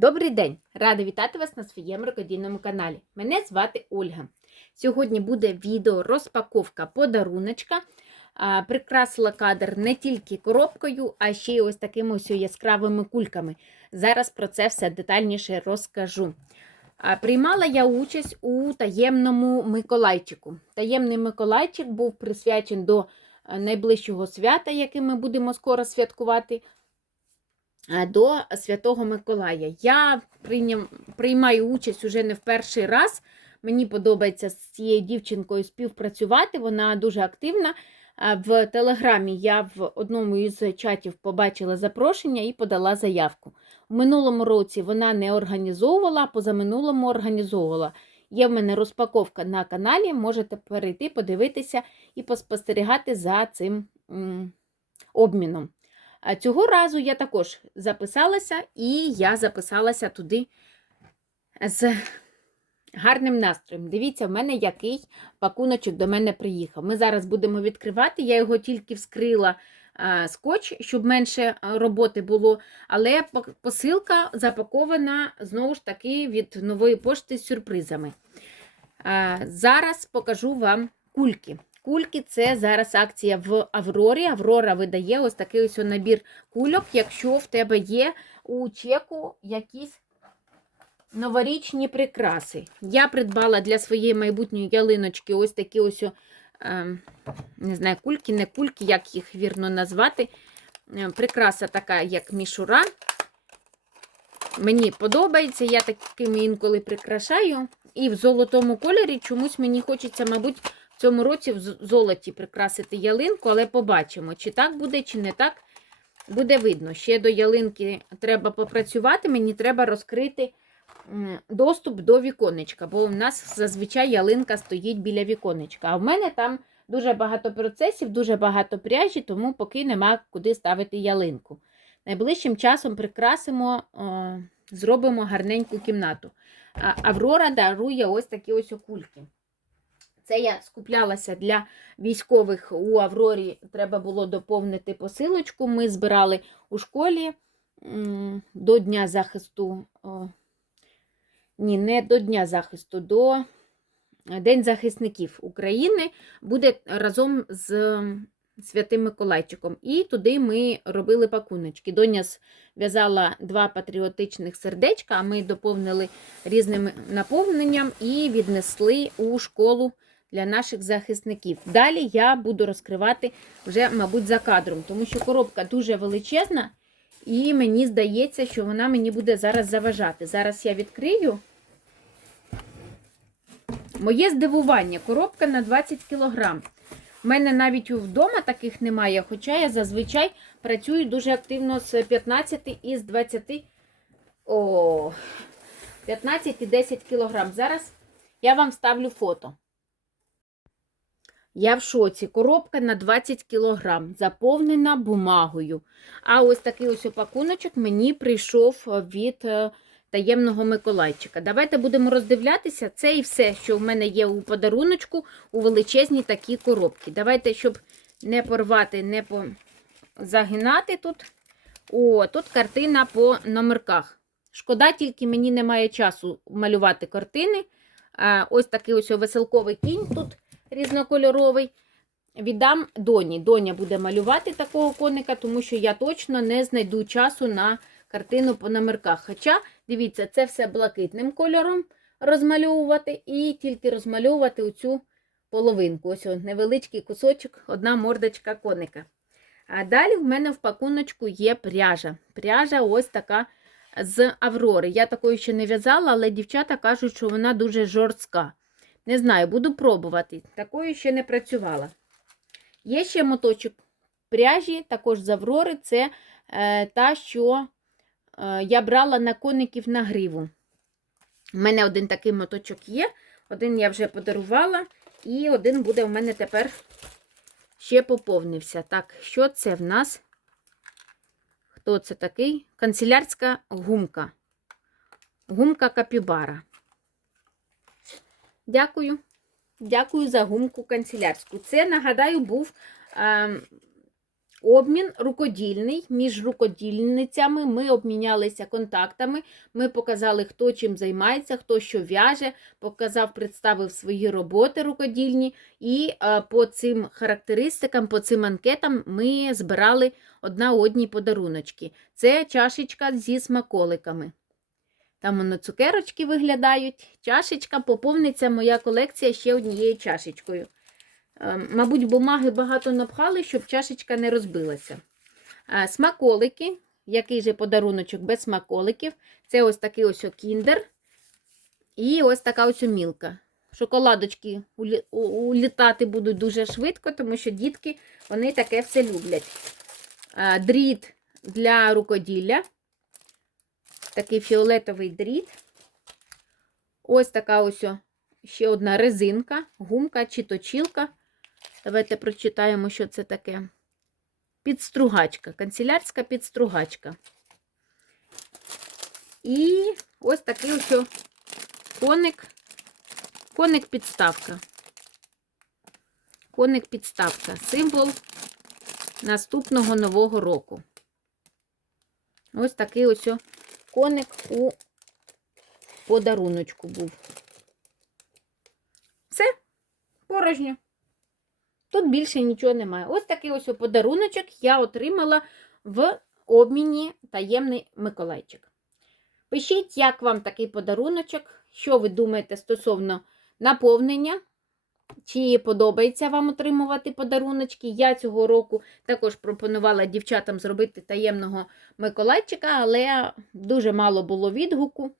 Добрий день! Рада вітати вас на своєму рукодільному каналі. Мене звати Ольга. Сьогодні буде відео розпаковка подаруночка. Прикрасила кадр не тільки коробкою, а ще й ось такими ось яскравими кульками. Зараз про це все детальніше розкажу. Приймала я участь у таємному Миколайчику. Таємний Миколайчик був присвячений до найближчого свята, яке ми будемо скоро святкувати. Е, До Святого Миколая. Я прийняв, приймаю участь уже не в перший раз. Мені подобається з цією дівчинкою співпрацювати, вона дуже активна. В Телеграмі я в одному із чатів побачила запрошення і подала заявку. У минулому році вона не організовувала, а позаминулому організовувала. Є в мене розпаковка на каналі, можете перейти, подивитися і поспостерігати за цим обміном. А цього разу я також записалася, і я записалася туди з гарним настроєм. Дивіться, в мене який пакуночок до мене приїхав. Ми зараз будемо відкривати. Я його тільки вскрила скотч, щоб менше роботи було. Але посилка запакована знову ж таки від нової пошти з сюрпризами. Зараз покажу вам кульки. Кульки це зараз акція в Аврорі. Аврора видає ось такий ось набір кульок, якщо в тебе є у чеку якісь новорічні прикраси. Я придбала для своєї майбутньої ялиночки ось такі ось, о, е, не знаю, кульки, не кульки, як їх вірно назвати. Е, Прикраса така, як мішура. Мені подобається, я такими інколи прикрашаю. І в золотому кольорі чомусь мені хочеться, мабуть, в цьому році в золоті прикрасити ялинку, але побачимо, чи так буде, чи не так. Буде видно. Ще до ялинки треба попрацювати, мені треба розкрити доступ до віконечка, бо у нас зазвичай ялинка стоїть біля віконечка. А в мене там дуже багато процесів, дуже багато пряжі, тому поки нема куди ставити ялинку. Найближчим часом прикрасимо, зробимо гарненьку кімнату. Аврора дарує ось такі ось окульки. Це я скуплялася для військових у Аврорі. Треба було доповнити посилочку. Ми збирали у школі до Дня захисту. ні, не до Дня захисту, до День захисників України буде разом з Святим Миколайчиком. І туди ми робили пакуночки. Доня зв'язала два патріотичних сердечка, а ми доповнили різним наповненням і віднесли у школу для наших захисників. Далі я буду розкривати вже, мабуть, за кадром, тому що коробка дуже величезна, і мені здається, що вона мені буде зараз заважати. Зараз я відкрию. Моє здивування, коробка на 20 кг. У мене навіть вдома таких немає, хоча я зазвичай працюю дуже активно з 15 і з 20. О, 15 і 10 кг. Зараз я вам ставлю фото. Я в шоці. Коробка на 20 кг, заповнена бумагою. А ось такий ось опакуночок мені прийшов від е, таємного Миколайчика. Давайте будемо роздивлятися. Це і все, що в мене є у подаруночку у величезній такій коробці. Давайте, щоб не порвати, не загинати тут. О, тут картина по номерках. Шкода, тільки мені немає часу малювати картини. Ось такий ось веселковий кінь тут різнокольоровий. Віддам доні. Доня буде малювати такого коника, тому що я точно не знайду часу на картину по номерках. Хоча, дивіться, це все блакитним кольором розмальовувати і тільки розмальовувати оцю половинку. Ось о, невеличкий кусочок, одна мордочка коника. А далі в мене в пакуночку є пряжа. Пряжа ось така з Аврори. Я такої ще не в'язала, але дівчата кажуть, що вона дуже жорстка. Не знаю, буду пробувати. Такою ще не працювала. Є ще моточок пряжі, також з Аврори. Це е, та, що е, я брала на коників на гриву. У мене один такий моточок є, один я вже подарувала, і один буде у мене тепер ще поповнився. Так, що це в нас? Хто це такий? Канцелярська гумка. Гумка капібара. Дякую. Дякую за гумку канцелярську. Це, нагадаю, був е, обмін рукодільний між рукодільницями. Ми обмінялися контактами. Ми показали, хто чим займається, хто що в'яже, показав, представив свої роботи рукодільні. І е, по цим характеристикам, по цим анкетам ми збирали одна одній подаруночки. Це чашечка зі смаколиками. Там воно цукерочки виглядають. Чашечка поповниться моя колекція ще однією чашечкою. Е, Мабуть, бумаги багато напхали, щоб чашечка не розбилася. Е, Смаколики. Який же подаруночок без смаколиків? Це ось такий ось кіндер. І ось така ось мілка. Шоколадочки улітати будуть дуже швидко, тому що дітки вони таке все люблять. Е, Дріт для рукоділля. Такий фіолетовий дріт. Ось така ось ще одна резинка, гумка чи точілка. Давайте прочитаємо, що це таке. Підстругачка, канцелярська підстругачка. І ось такий ось коник, коник-підставка. Коник-підставка. Символ наступного нового року. Ось такий ось коник у подаруночку був. Все, порожньо. Тут більше нічого немає. Ось такий ось подаруночок я отримала в обміні таємний Миколайчик. Пишіть, як вам такий подаруночок, що ви думаєте стосовно наповнення, чи подобається вам отримувати подаруночки. Я цього року також пропонувала дівчатам зробити таємного Миколайчика, але дуже мало було відгуку,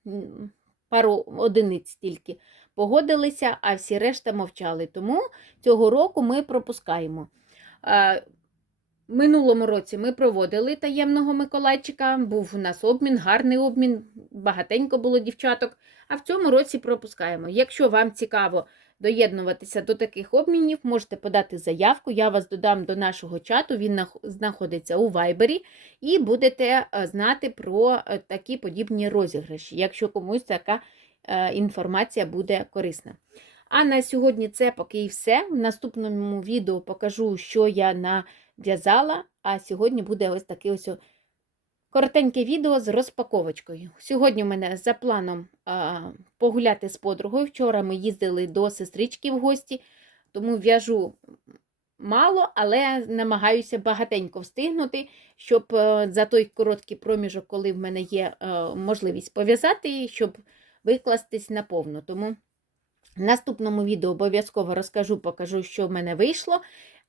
пару одиниць тільки погодилися, а всі решта мовчали. Тому цього року ми пропускаємо. Е, Минулому році ми проводили таємного Миколайчика, був у нас обмін, гарний обмін, багатенько було дівчаток. А в цьому році пропускаємо. Якщо вам цікаво доєднуватися до таких обмінів, можете подати заявку. Я вас додам до нашого чату, він знаходиться у Вайбері, і будете е, знати про е, такі подібні розіграші, якщо комусь така е, інформація буде корисна. А на сьогодні це поки і все. В наступному відео покажу, що я нав'язала. А сьогодні буде ось таке ось коротеньке відео з розпаковочкою. Сьогодні у мене за планом а, погуляти з подругою. Вчора ми їздили до сестрички в гості, тому в'яжу мало, але намагаюся багатенько встигнути, щоб е, за той короткий проміжок, коли в мене є е, можливість пов'язати, щоб викластись наповну. Тому в наступному відео обов'язково розкажу, покажу, що в мене вийшло.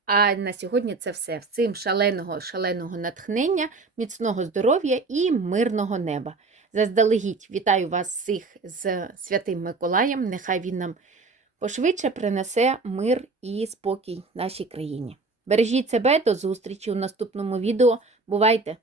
А на сьогодні це все. Всім шаленого, шаленого натхнення, міцного здоров'я і мирного неба. Заздалегідь вітаю вас всіх з Святим Миколаєм. Нехай він нам пошвидше принесе мир і спокій нашій країні. Бережіть себе, до зустрічі у наступному відео. Бувайте!